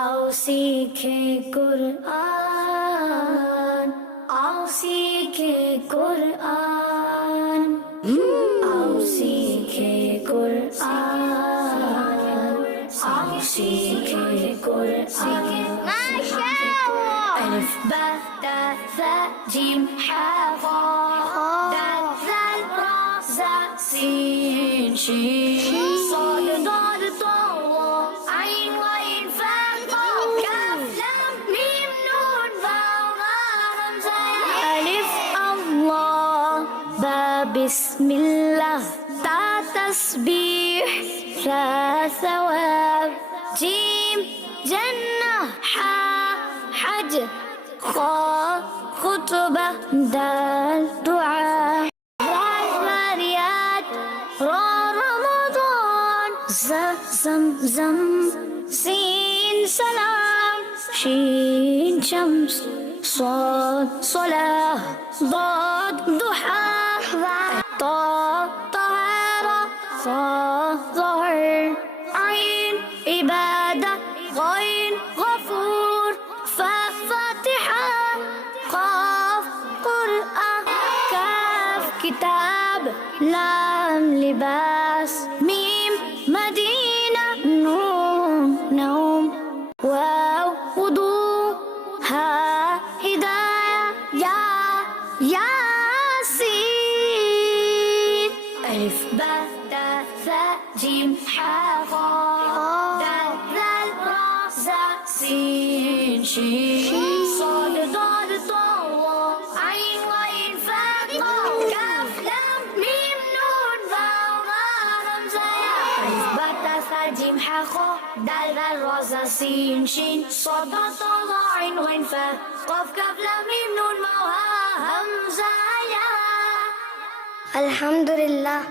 आओ सीखे कुरान, आओ सीखे कुरान, आओ सीखे कुरान, आओ सीखे कुरान। ألف باء تاء ثاء جيم حاء خاء دال ذال راء زاء سين شين صاد ضاد طاء عين غين فاء قاف كاف لام ميم نون واو راء همزة ألف الله باء بسم الله تاء تسبيح ثاء ثواب جيم جنة حاء حج خاء خطبة دال دعاء راء ذاريات راء رمضان زاء زمزم سين سلام شين شمس صاد صلاة ضاد ضحى طاء طهارة ظاء ظهر عين عبادة غين غفور فاء فاتحة قاف قرآن كاف كتاب لام لباس ميم مدينة نون نوم واو وضوء ها هداية ياسين ألف باء تاء ثاء جيم حاء خاء دال ذال راء زاء سين شين صاد ضاد طاء عين غين فاء قاف كاف لام ميم نون واو راء همزة ألف باء تاء ثاء جيم حاء خاء دال ذال راء زاء سين شين صاد ضاد طاء عين غين فاء قاف كاف لام ميم نون واو همزة. الحمد لله.